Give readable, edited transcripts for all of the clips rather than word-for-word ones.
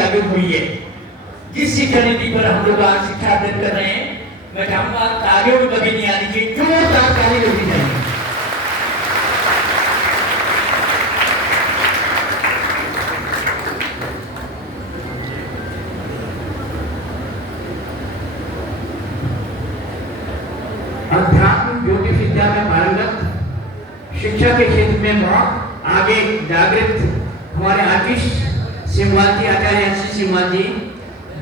आगे हुई है। जिस शिक्षा नीति पर हम लोग आज शिक्षा अध्ययन कर रहे हैं, मैं चाहूंगा आगे भी कभी नहीं आनी चाहिए, जोरदार ताली होनी चाहिए। अध्यात्म ज्योतिष विद्या में पारंगत, शिक्षा के क्षेत्र में बहुत आगे जागृत हमारे आशीष सिंहवाल जी, आचार्य आशीष सिंहवाल जी,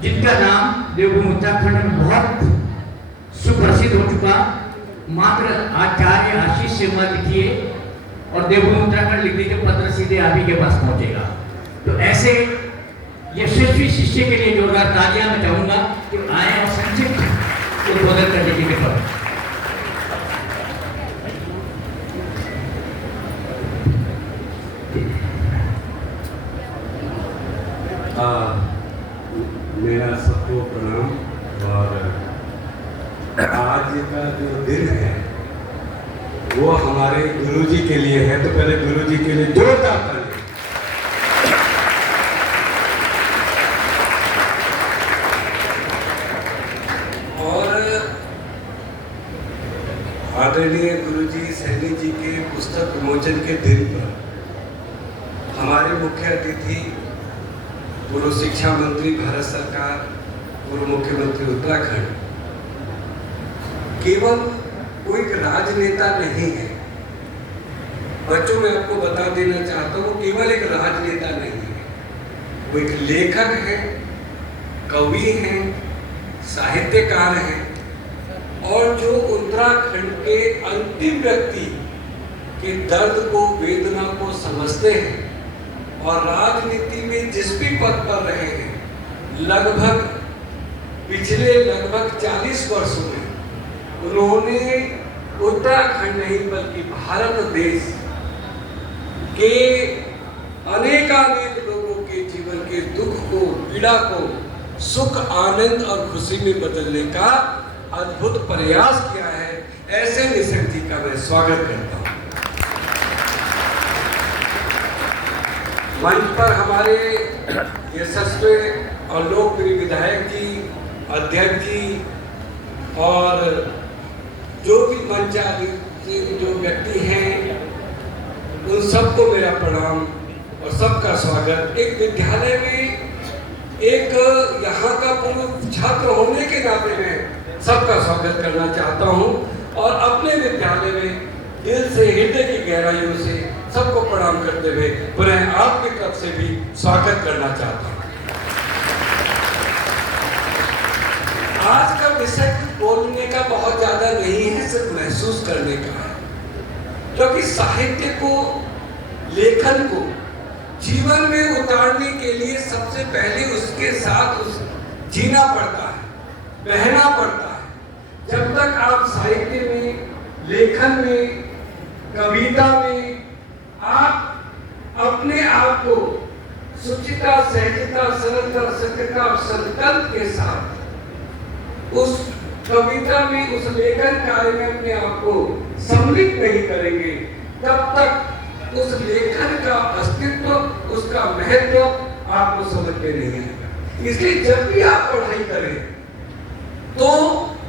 जिनका नाम देवभूमि उत्तराखंड में बहुत सुप्रसिद्ध हो चुका। मात्र आचार्य आशीष सिंहवाल लिखिए और देवभूमि उत्तराखंड लिख दीजिए, पत्र सीधे आप ही के पास पहुंचेगा। तो ऐसे यशस्वी शिष्य के लिए जोरदार तालियां मैं चाहूंगा कि आए और संक्षिप्त उद्बोधन करने के लिए। मेरा सबको प्रणाम। और आज का जो दिन है वो हमारे गुरुजी के लिए है, तो पहले गुरुजी के लिए जोरदार ताली। और आदरणीय गुरुजी सैनी जी के पुस्तक विमोचन के दिन पर हमारे मुख्य अतिथि पूर्व शिक्षा मंत्री भारत सरकार, पूर्व मुख्यमंत्री उत्तराखंड, केवल कोई राजनेता नहीं है। बच्चों में आपको बता देना चाहता हूँ, केवल एक राजनेता नहीं है, वो एक लेखक है, कवि हैं, साहित्यकार हैं, और जो उत्तराखंड के अंतिम व्यक्ति के दर्द को, वेदना को समझते हैं और राजनीति में जिस भी पद पर रहे हैं, लगभग पिछले 40 वर्षों में उन्होंने उत्तराखंड नहीं बल्कि भारत देश के अनेकानेक लोगों के जीवन के दुख को, पीड़ा को सुख, आनंद और खुशी में बदलने का अद्भुत प्रयास किया है। ऐसे निसर्ग जी का मैं स्वागत करता हूँ। मंच पर हमारे यशस्वी और लोकप्रिय विधायक जी, अध्यक्ष जी और जो भी मंच आदि जो व्यक्ति हैं, उन सबको मेरा प्रणाम और सबका स्वागत। एक विद्यालय में एक यहाँ का पूर्व छात्र होने के नाते मैं सबका स्वागत करना चाहता हूँ और अपने विद्यालय में दिल से, हृदय की गहराइयों से सबको प्रणाम करते हुए पुनः आपकी तरफ से भी स्वागत करना चाहता हूँ। आज का विषय बोलने का बहुत ज्यादा नहीं है, सिर्फ महसूस करने का है, क्योंकि साहित्य को, लेखन को जीवन में उतारने के लिए सबसे पहले उसके साथ जीना पड़ता है, बहना पड़ता है। जब तक आप साहित्य में, लेखन में, कविता में आप अपने आप को सुचिता, सहजता, सरलता, सत्यता और संकल्प के साथ उस कविता में, उस लेखन कार्य में अपने आप को सम्मिलित नहीं करेंगे, तब तक उस लेखन का अस्तित्व, उसका महत्व आपको समझ में नहीं आएगा। इसलिए जब भी आप पढ़ाई करें तो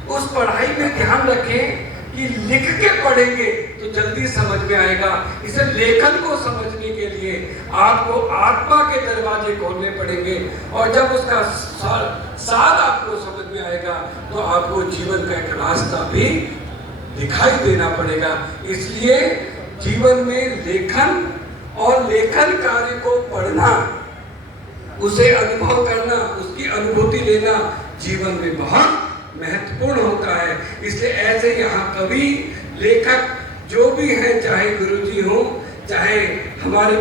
उस पढ़ाई में ध्यान रखें कि लिख के पढ़ेंगे तो जल्दी समझ में आएगा। इसे लेखन को समझने के लिए आपको आत्मा के दरवाजे खोलने पड़ेंगे और जब उसका सार आपको समझ में आएगा तो आपको जीवन का एक रास्ता भी दिखाई देना पड़ेगा। इसलिए जीवन में लेखन और लेखन कार्य को पढ़ना, उसे अनुभव करना, उसकी अनुभूति लेना जीवन में बहुत महत्वपूर्ण होता है। इसलिए ऐसे यहाँ कवि, लेखक जो भी हैं, चाहे गुरुजी हो, चाहे हमारे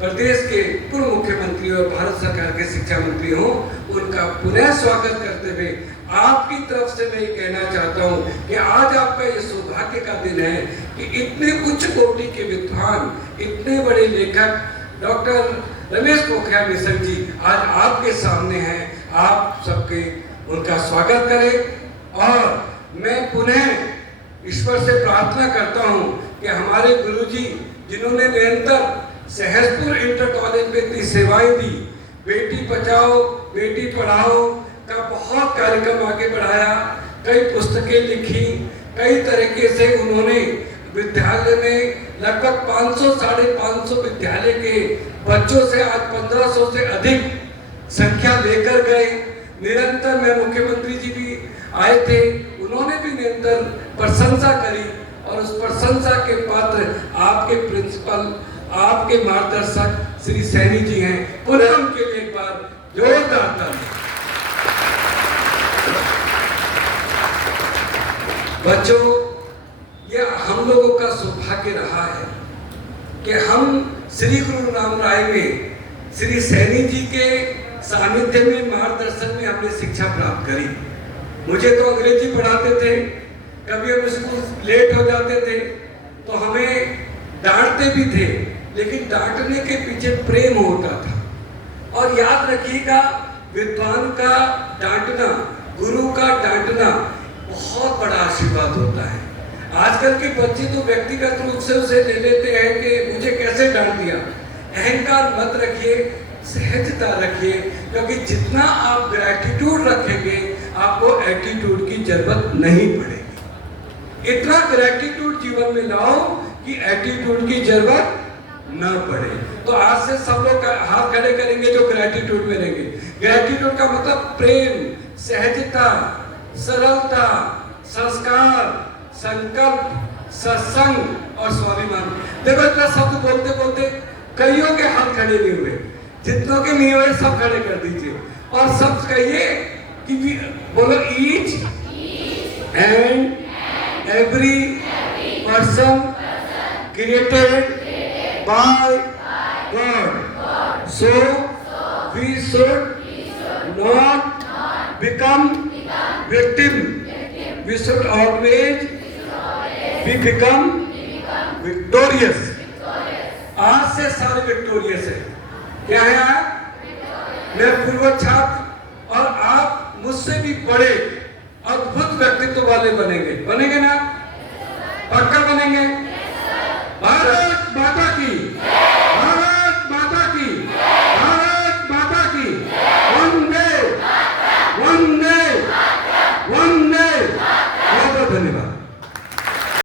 प्रदेश के पूर्व मुख्यमंत्री और भारत सरकार के शिक्षा मंत्री हो, उनका पुनः स्वागत करते हुए आपकी तरफ से मैं ये कहना चाहता हूँ कि आज आपका ये सौभाग्य का दिन है कि इतने उच्च कोटि के विद्वान, इतने बड़े लेखक डॉक्टर रमेश पोखरियाल निशंक जी आज आपके सामने हैं। आप सबके उनका स्वागत करें और मैं पुनः ईश्वर से प्रार्थना करता हूँ कि हमारे गुरुजी जिन्होंने निरंतर सहसपुर इंटर कॉलेज में इतनी सेवाएं दी, बेटी बचाओ बेटी पढ़ाओ का बहुत कार्यक्रम आगे बढ़ाया, कई पुस्तकें लिखी, कई तरीके से उन्होंने विद्यालय में लगभग 500 साढ़े 500 विद्यालय के बच्चों से आज 1500 से अधिक संख्या लेकर गए। निरंतर में मुख्यमंत्री जी भी आए थे, उन्होंने भी निरंतर प्रशंसा करी और उस प्रशंसा के पात्र आपके प्रिंसिपल, आपके मार्गदर्शक श्री सैनी जी हैं। पुनः उनके लिए एक बार जोरदार ताली। बच्चों, ये हम लोगों का सौभाग्य रहा है कि हम श्री गुरु राम राय में श्री सैनी जी के सानिध्य में, मार्गदर्शन में हमने शिक्षा प्राप्त करी। मुझे तो अंग्रेजी पढ़ाते थे, कभी हम स्कूल लेट हो जाते थे तो हमें डांटते भी थे, लेकिन डांटने के पीछे प्रेम होता था। और याद रखिएगा, विद्वान का डांटना, गुरु का डांटना बहुत बड़ा आशीर्वाद होता है। आजकल के बच्चे तो व्यक्तिगत रूप से उसे ले लेते हैं कि मुझे कैसे डांट दिया। अहंकार मत रखिए, सहजता रखिए, क्योंकि जितना आप ग्रैटिट्यूड रखेंगे आपको एटीट्यूड की जरूरत नहीं पड़ेगी। इतना ग्रैटिट्यूड जीवन में लाओ कि एटीट्यूड की जरूरत न पड़े। तो आज से सब लोग हाथ खड़े करेंगे जो ग्रैटिट्यूड में रहेंगे। ग्रैटिट्यूड का मतलब प्रेम, सहजता, सरलता, संस्कार, संकल्प, सत्संग और स्वाभिमान। देखो इतना शब्द बोलते बोलते कईयों के हाथ खड़े नहीं हुए, जितनों के नहीं हुए सब खड़े कर दीजिए और सब कहिए कि बोलो each and every person created by God, so we should not become victim, we should always be become victorious. आज से सारे विक्टोरियस है। क्या है आप? मैं पूर्व छात्र और आप मुझसे भी बड़े अद्भुत व्यक्तित्व वाले बनेंगे। बनेंगे ना? पक्का बनेंगे।